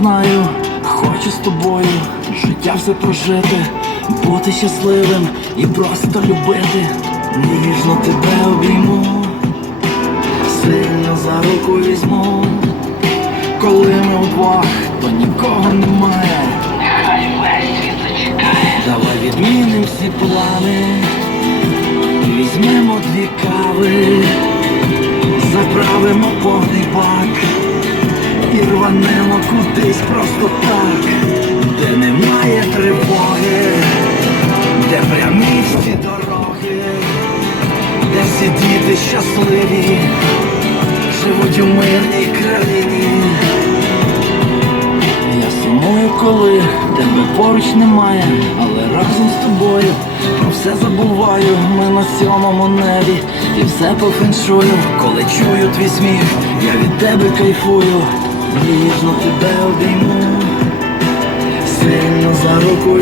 знаю, хочу з тобою життя все прожити, бути щасливим і просто любити. Ніжно тебе обійму, сильно за руку візьму. Коли ми вдвох, то нікого немає. Нехай весь світ зачекає. Давай відміним всі плани, візьмемо дві кави, заправимо повний бак рванемо просто так, де немає тривоги, де прямі всі дороги, де всі діти щасливі, живуть у мирній країні. Я сумую, коли тебе поруч немає, але разом з тобою про все забуваю. Ми на сьомому небі і все по феншую. Коли чую твій сміх, я від тебе кайфую, ніжно тебе обійму, сильно за руку.